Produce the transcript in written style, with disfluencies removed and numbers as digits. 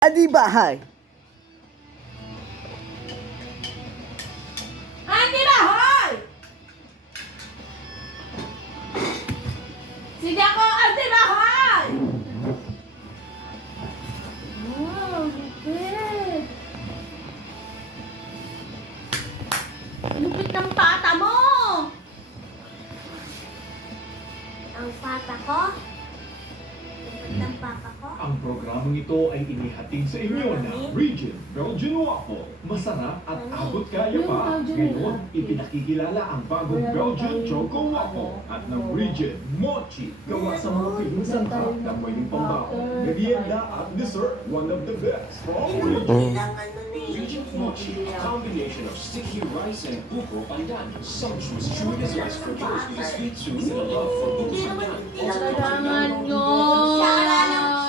Adi bahay. Andi bahay! Sige ako, andi bahay! Wow, lupit! Lupit ng pata mo! Ang papa ko? Lupit ng papa ko? Ang programang ito ay inihatid sa inyo ng Regent Belgian Waffle. Masarap at abot kaya pa. Ngayon, ipinakikilala ang bagong Belgian Choco Waffle at ng Regent Mochi. Gawa sa mga piling sangkap na pwedeng pambaon, merienda at dessert. One of the best from Regent. Ilang ano na yun? Regent Mochi, a combination of sticky rice and buko pandan. Sumptuous chewy desserts for those with a sweet tooth and a love for buko Hindi naman pandan. hindi lang Kailangan nyo!